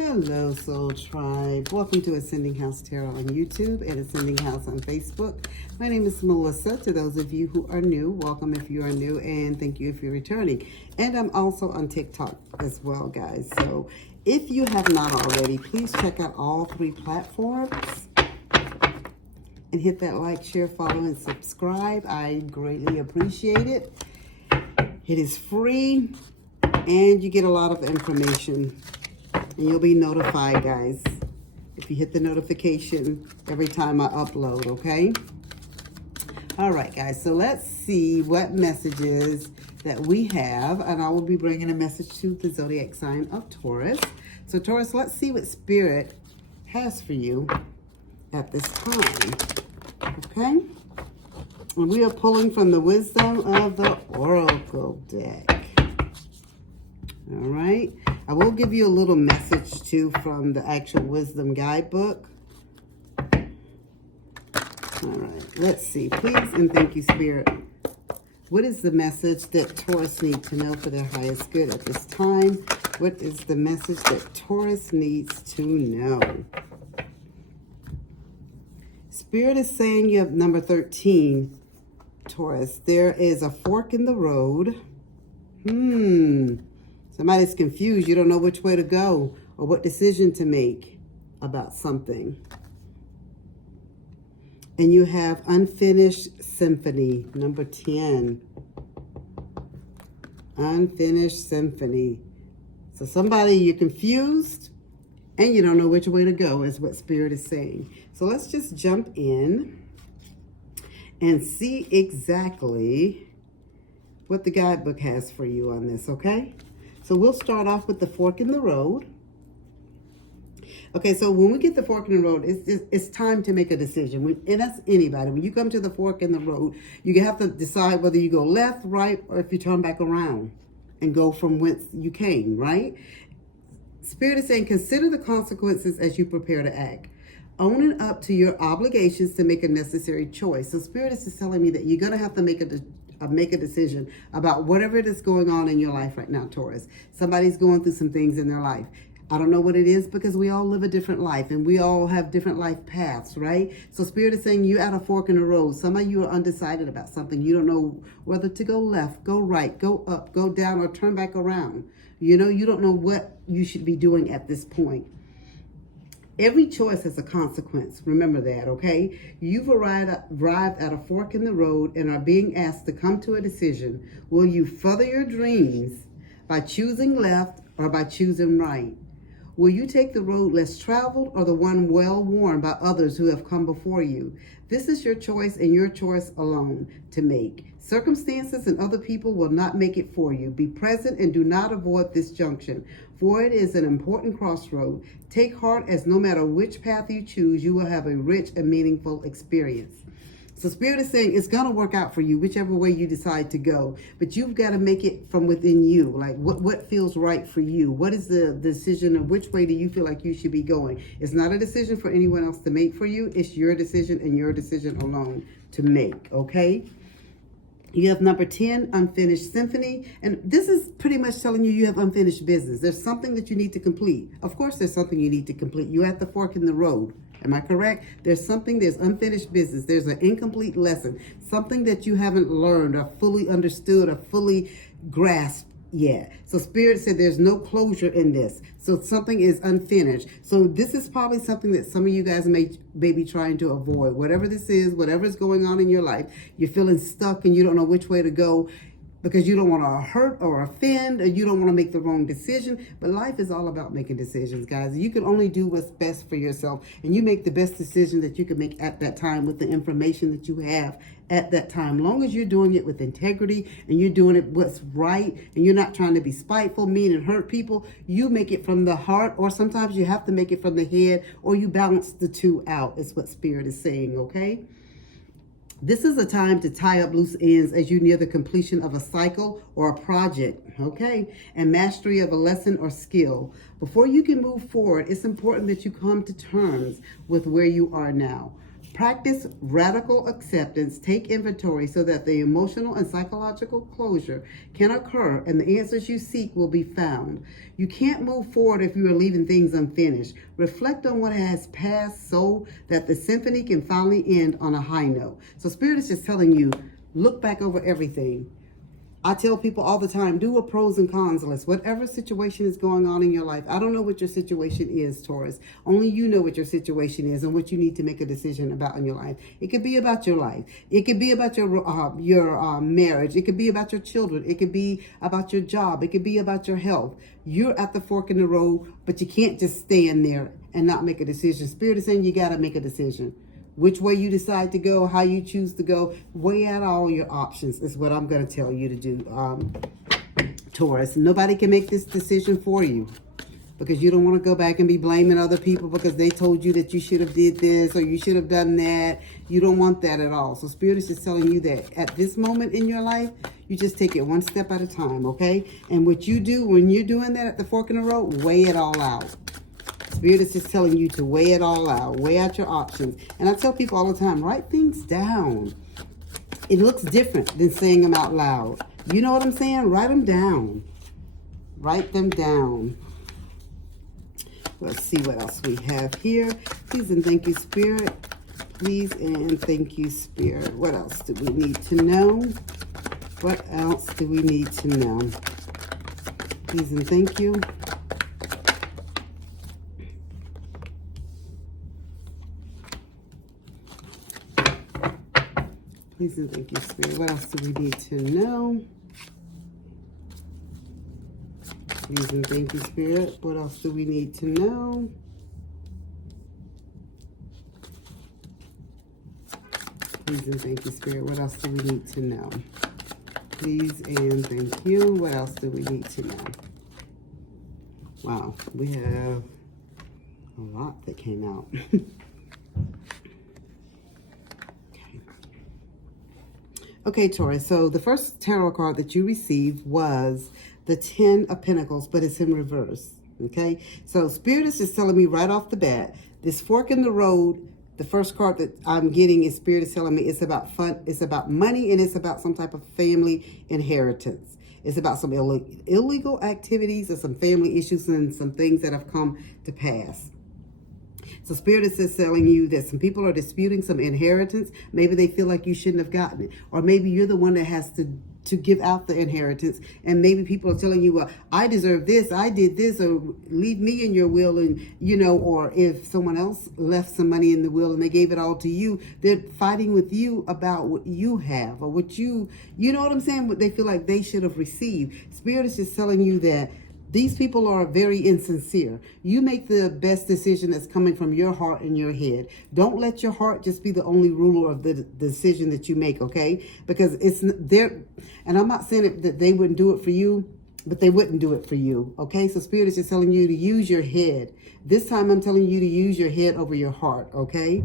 Hello, Soul Tribe. Welcome to Ascending House Tarot on YouTube and Ascending House on Facebook. My name is Melissa. To those of you who are new, welcome if you are new, and thank you if you're returning. And I'm also on TikTok as well, guys. So if you have not already, please check out all three platforms and hit that like, share, follow, and subscribe. I greatly appreciate it. It is free, and you get a lot of information. And you'll be notified, guys, if you hit the notification every time I upload, okay? All right, guys, so let's see what messages that we have. And I will be bringing a message to the zodiac sign of Taurus. So, Taurus, let's see what Spirit has for you at this time, okay? And we are pulling from the Wisdom of the Oracle deck. All right. I will give you a little message, too, from the actual Wisdom Guidebook. All right. Let's see. Please and thank you, Spirit. What is the message that Taurus needs to know for their highest good at this time? What is the message that Taurus needs to know? Spirit is saying you have number 13, Taurus. There is a fork in the road. Somebody's confused. You don't know which way to go or what decision to make about something. And you have unfinished symphony, number 10. Unfinished symphony. So somebody, you're confused and you don't know which way to go is what Spirit is saying. So let's just jump in and see exactly what the guidebook has for you on this, okay? So we'll start off with the fork in the road. Okay, so when we get the fork in the road, it's time to make a decision. And that's anybody. When you come to the fork in the road, you have to decide whether you go left, right, or if you turn back around and go from whence you came, right? Spirit is saying, consider the consequences as you prepare to act. Owning up to your obligations to make a necessary choice. So Spirit is just telling me that you're going to have to make a decision about whatever it is going on in your life right now, Taurus. Somebody's going through some things in their life. I don't know what it is because we all live a different life and we all have different life paths, right? So Spirit is saying you're at a fork in the road. Some of you are undecided about something. You don't know whether to go left, go right, go up, go down, or turn back around. You know, you don't know what you should be doing at this point. Every choice has a consequence. Remember that, okay? You've arrived at a fork in the road and are being asked to come to a decision. Will you further your dreams by choosing left or by choosing right? Will you take the road less traveled or the one well worn by others who have come before you? This is your choice and your choice alone to make. Circumstances and other people will not make it for you. Be present and do not avoid this junction, for it is an important crossroad. Take heart, as no matter which path you choose, you will have a rich and meaningful experience. So Spirit is saying it's going to work out for you, whichever way you decide to go. But you've got to make it from within you. Like what feels right for you? What is the decision of which way do you feel like you should be going? It's not a decision for anyone else to make for you. It's your decision and your decision alone to make, okay? You have number 10, unfinished symphony. And this is pretty much telling you have unfinished business. There's something that you need to complete. Of course, there's something you need to complete. You're at the fork in the road. Am I correct? There's unfinished business. There's an incomplete lesson. Something that you haven't learned or fully understood or fully grasped yet. So Spirit said there's no closure in this. So something is unfinished. So this is probably something that some of you guys may be trying to avoid. Whatever this is, whatever is going on in your life, you're feeling stuck and you don't know which way to go because you don't want to hurt or offend or you don't want to make the wrong decision. But life is all about making decisions, guys. You can only do what's best for yourself, and you make the best decision that you can make at that time with the information that you have at that time. Long as you're doing it with integrity and you're doing it what's right and you're not trying to be spiteful, mean, and hurt people, you make it from the heart, or sometimes you have to make it from the head, or you balance the two out, is what Spirit is saying, okay? This is a time to tie up loose ends as you near the completion of a cycle or a project, okay? And mastery of a lesson or skill. Before you can move forward, it's important that you come to terms with where you are now. Practice radical acceptance. Take inventory so that the emotional and psychological closure can occur and the answers you seek will be found. You can't move forward if you are leaving things unfinished. Reflect on what has passed so that the symphony can finally end on a high note. So Spirit is just telling you, look back over everything. I tell people all the time, do a pros and cons list. Whatever situation is going on in your life. I don't know what your situation is, Taurus. Only you know what your situation is and what you need to make a decision about in your life. It could be about your life. It could be about your marriage. It could be about your children. It could be about your job. It could be about your health. You're at the fork in the road, but you can't just stand there and not make a decision. Spirit is saying you got to make a decision. Which way you decide to go, how you choose to go, weigh out all your options is what I'm going to tell you to do, Taurus. Nobody can make this decision for you because you don't want to go back and be blaming other people because they told you that you should have did this or you should have done that. You don't want that at all. So Spirit is just telling you that at this moment in your life, you just take it one step at a time, okay? And what you do when you're doing that at the fork in the road, weigh it all out. Spirit is just telling you to weigh it all out. Weigh out your options. And I tell people all the time, write things down. It looks different than saying them out loud. You know what I'm saying? Write them down. Write them down. Let's see what else we have here. Please and thank you, Spirit. Please and thank you, Spirit. What else do we need to know? What else do we need to know? Please and thank you. Please and thank you, Spirit. What else do we need to know? Please and thank you, Spirit. What else do we need to know? Please and thank you, Spirit. What else do we need to know? Please and thank you. What else do we need to know? Wow, we have a lot that came out. Okay, Taurus, so the first tarot card that you received was the 10 of Pentacles, but it's in reverse, okay? So Spirit is just telling me right off the bat, this fork in the road, the first card that I'm getting is Spirit is telling me it's about fun, it's about money, and it's about some type of family inheritance. It's about some illegal activities or some family issues and some things that have come to pass. So Spirit is just telling you that some people are disputing some inheritance. Maybe they feel like you shouldn't have gotten it. Or maybe you're the one that has to give out the inheritance. And maybe people are telling you, well, I deserve this, I did this, or leave me in your will. And, you know, or if someone else left some money in the will and they gave it all to you, they're fighting with you about what you have or what you know what I'm saying? What they feel like they should have received. Spirit is just telling you that these people are very insincere. You make the best decision that's coming from your heart and your head. Don't let your heart just be the only ruler of the decision that you make, okay? Because it's there, and I'm not saying that they wouldn't do it for you, but they wouldn't do it for you, okay? So Spirit is just telling you to use your head. This time I'm telling you to use your head over your heart, okay?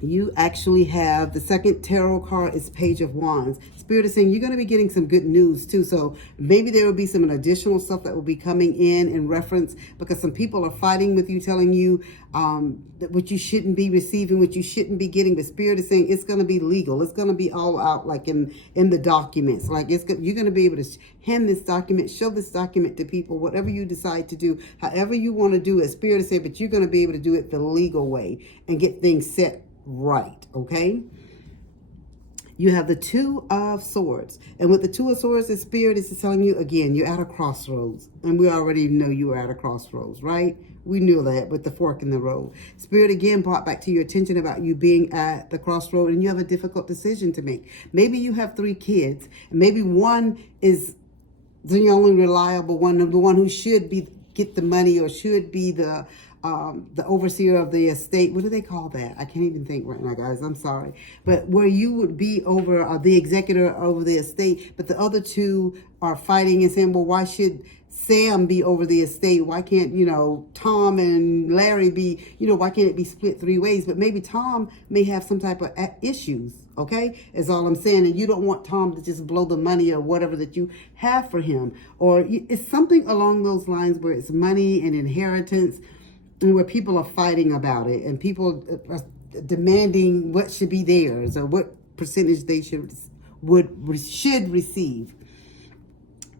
You actually have the second tarot card is Page of Wands. Spirit is saying you're going to be getting some good news too. So maybe there will be some additional stuff that will be coming in reference because some people are fighting with you, telling you that what you shouldn't be receiving, what you shouldn't be getting. The Spirit is saying it's going to be legal. It's going to be all out like in the documents. Like you're going to be able to hand this document, show this document to people, whatever you decide to do, however you want to do it. Spirit is saying, but you're going to be able to do it the legal way and get things set right, okay? You have the Two of Swords. And with the Two of Swords, the Spirit is telling you, again, you're at a crossroads. And we already know you were at a crossroads, right? We knew that with the fork in the road. Spirit again brought back to your attention about you being at the crossroad and you have a difficult decision to make. Maybe you have 3 kids. And maybe one is the only reliable one, the one who should get the money or should be the overseer of the estate. What do they call that? I can't even think right now, guys. I'm sorry. But where you would be over the executor over the estate, but the other 2 are fighting and saying, well, why should Sam be over the estate? Why can't, Tom and Larry be, why can't it be split 3 ways? But maybe Tom may have some type of issues, okay? Is all I'm saying. And you don't want Tom to just blow the money or whatever that you have for him. Or it's something along those lines where it's money and inheritance, and where people are fighting about it, and people are demanding what should be theirs or what percentage they should receive.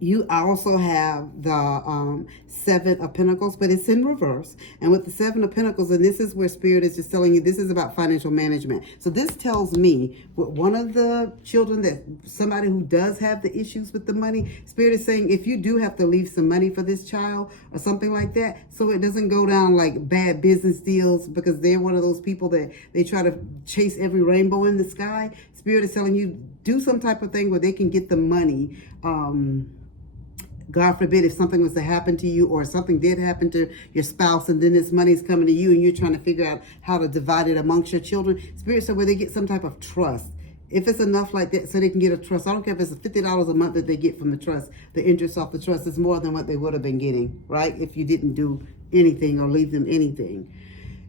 You also have the Seven of Pentacles, but it's in reverse. And with the Seven of Pentacles, and this is where Spirit is just telling you, this is about financial management. So this tells me, with one of the children, that somebody who does have the issues with the money, Spirit is saying, if you do have to leave some money for this child or something like that, so it doesn't go down like bad business deals, because they're one of those people that they try to chase every rainbow in the sky. Spirit is telling you, do some type of thing where they can get the money. God forbid if something was to happen to you, or something did happen to your spouse, and then this money's coming to you and you're trying to figure out how to divide it amongst your children. Spirit said where they get some type of trust. If it's enough like that so they can get a trust. I don't care if it's $50 a month that they get from the trust. The interest off the trust is more than what they would have been getting, right? If you didn't do anything or leave them anything.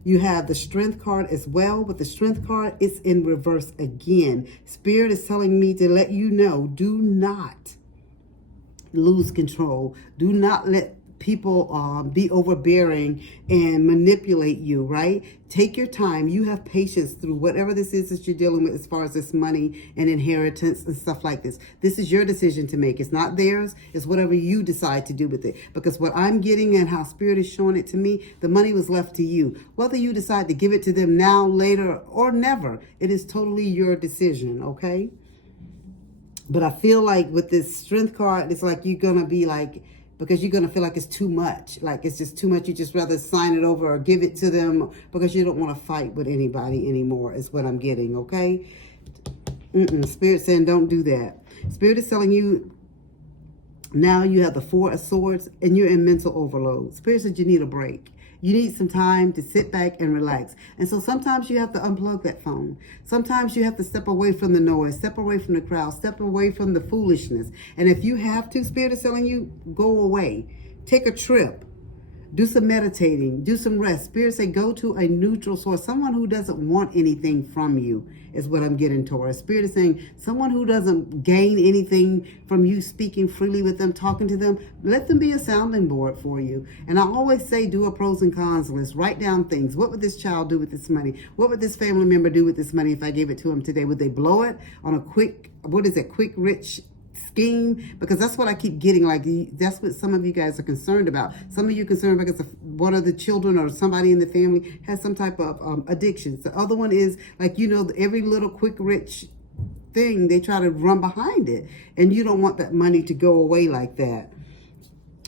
You have the Strength card as well, but the Strength card is in reverse again. Spirit is telling me to let you know, do not lose control. Do not let people be overbearing and manipulate you, right? Take your time. You have patience through whatever this is that you're dealing with as far as this money and inheritance and stuff like this. This is your decision to make. It's not theirs. It's whatever you decide to do with it. Because what I'm getting and how Spirit is showing it to me, the money was left to you. Whether you decide to give it to them now, later, or never, it is totally your decision, okay? But I feel like with this Strength card, it's like you're going to be like, because you're going to feel like it's too much. Like it's just too much. You just rather sign it over or give it to them because you don't want to fight with anybody anymore is what I'm getting, okay? Spirit saying don't do that. Spirit is telling you now you have the Four of Swords and you're in mental overload. Spirit said you need a break. You need some time to sit back and relax. And so sometimes you have to unplug that phone. Sometimes you have to step away from the noise, step away from the crowd, step away from the foolishness. And if you have to, Spirit is telling you, go away. Take a trip. Do some meditating. Do some rest. Spirit say go to a neutral source. Someone who doesn't want anything from you is what I'm getting, Taurus. Spirit is saying someone who doesn't gain anything from you speaking freely with them, talking to them. Let them be a sounding board for you. And I always say do a pros and cons list. Write down things. What would this child do with this money? What would this family member do with this money if I gave it to him today? Would they blow it on a quick, rich scheme? Because that's what I keep getting. Like that's what some of you guys are concerned about. Some of you are concerned because one of the children or somebody in the family has some type of addictions. The other one is like, every little quick rich thing, they try to run behind it, and you don't want that money to go away like that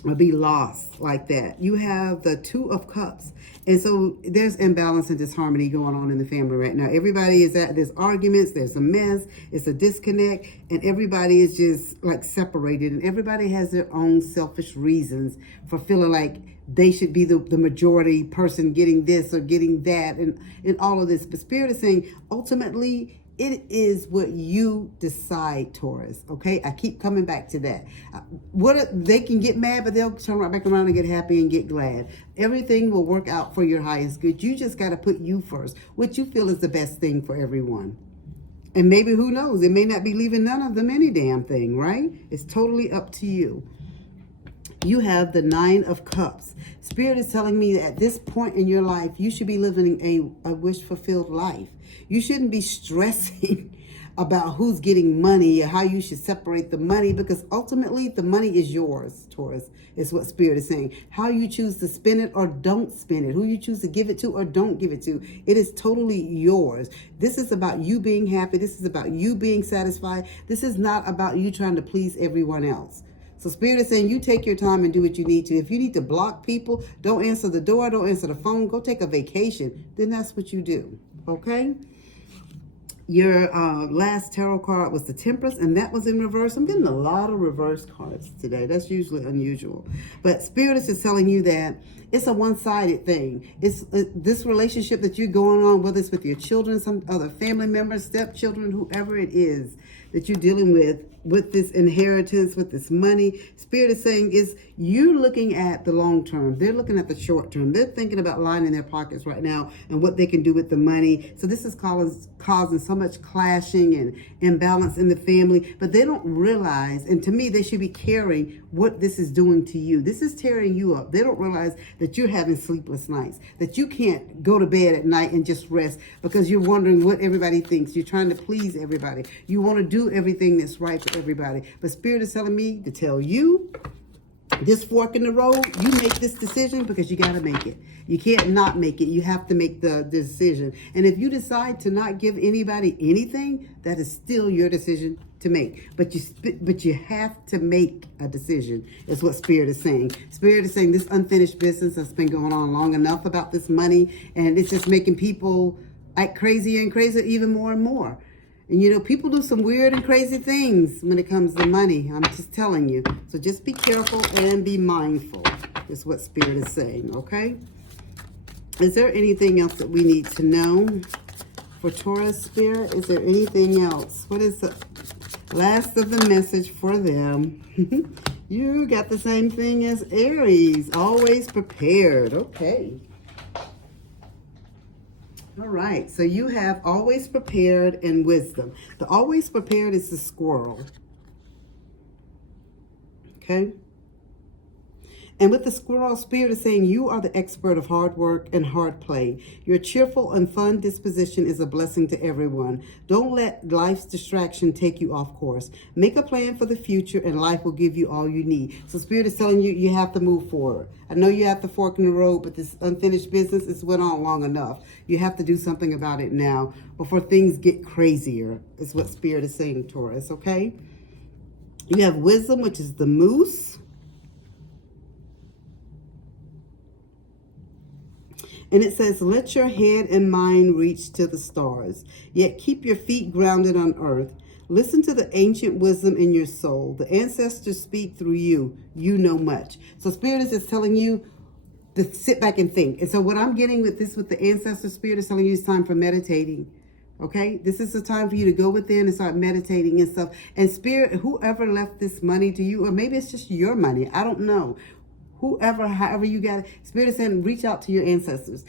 or be lost like that. You have the Two of Cups. And so there's imbalance and disharmony going on in the family right now. Everybody is there's arguments, there's a mess, it's a disconnect, and everybody is just like separated, and everybody has their own selfish reasons for feeling like they should be the majority person getting this or getting that and all of this. But Spirit is saying ultimately it is what you decide, Taurus, okay? I keep coming back to that. They can get mad, but they'll turn right back around and get happy and get glad. Everything will work out for your highest good. You just got to put you first, what you feel is the best thing for everyone. And maybe, who knows, it may not be leaving none of them any damn thing, right? It's totally up to you. You have the Nine of Cups. Spirit is telling me that at this point in your life, you should be living a wish-fulfilled life. You shouldn't be stressing about who's getting money or how you should separate the money, because ultimately the money is yours, Taurus, is what Spirit is saying. How you choose to spend it or don't spend it, who you choose to give it to or don't give it to, it is totally yours. This is about you being happy. This is about you being satisfied. This is not about you trying to please everyone else. So Spirit is saying you take your time and do what you need to. If you need to block people, don't answer the door, don't answer the phone, go take a vacation, then that's what you do, okay? Your last tarot card was the Temperance, and that was in reverse. I'm getting a lot of reverse cards today. That's usually unusual. But Spirit is just telling you that it's a one-sided thing. It's this relationship that you're going on, whether it's with your children, some other family members, stepchildren, whoever it is that you're dealing with this inheritance, with this money. Spirit is saying is you're looking at the long term. They're looking at the short term. They're thinking about lining their pockets right now and what they can do with the money. So this is causing so much clashing and imbalance in the family. But they don't realize, and to me, they should be caring what this is doing to you. This is tearing you up. They don't realize that you're having sleepless nights, that you can't go to bed at night and just rest because you're wondering what everybody thinks. You're trying to please everybody. You want to do everything that's right for everybody. But Spirit is telling me to tell you, this fork in the road, you make this decision because you got to make it. You can't not make it. You have to make the decision. And if you decide to not give anybody anything, that is still your decision to make. But you have to make a decision, is what Spirit is saying. Spirit is saying this unfinished business has been going on long enough about this money, and it's just making people act crazier and crazier even more and more. And you know, people do some weird and crazy things when it comes to money. I'm just telling you. So just be careful and be mindful, is what Spirit is saying, okay? Is there anything else that we need to know for Taurus, Spirit? Is there anything else? What is the last of the message for them? You got the same thing as Aries. Always prepared. Okay. All right, so you have always prepared and wisdom. The always prepared is the squirrel. Okay? And with the squirrel, Spirit is saying you are the expert of hard work and hard play. Your cheerful and fun disposition is a blessing to everyone. Don't let life's distraction take you off course. Make a plan for the future and life will give you all you need. So Spirit is telling you, you have to move forward. I know you have to fork in the road, but this unfinished business has went on long enough. You have to do something about it now before things get crazier, is what Spirit is saying, Taurus, okay? You have wisdom, which is the moose. And it says, let your head and mind reach to the stars, yet keep your feet grounded on earth. Listen to the ancient wisdom in your soul. The ancestors speak through you. You know much. So Spirit is just telling you to sit back and think. And so what I'm getting with this, with the ancestor Spirit, is telling you it's time for meditating. Okay? This is the time for you to go within and start meditating and stuff. And Spirit, whoever left this money to you, or maybe it's just your money, I don't know. Whoever, however you got it, Spirit is saying, reach out to your ancestors.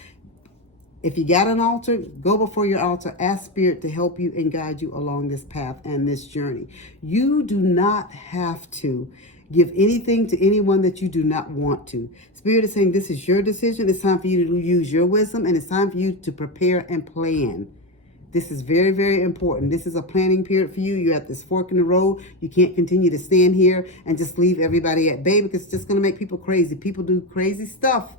If you got an altar, go before your altar. Ask Spirit to help you and guide you along this path and this journey. You do not have to give anything to anyone that you do not want to. Spirit is saying this is your decision. It's time for you to use your wisdom, and it's time for you to prepare and plan. This is very, very important. This is a planning period for you. You're at this fork in the road. You can't continue to stand here and just leave everybody at bay, because it's just going to make people crazy. People do crazy stuff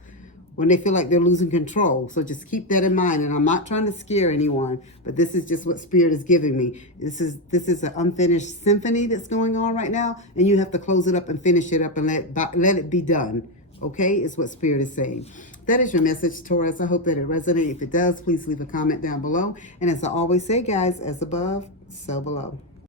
when they feel like they're losing control. So just keep that in mind. And I'm not trying to scare anyone, but this is just what Spirit is giving me. This is an unfinished symphony that's going on right now, and you have to close it up and finish it up and let it be done. Okay, is what Spirit is saying. That is your message, Taurus. I hope that it resonates. If it does, please leave a comment down below. And as I always say, guys, as above, so below.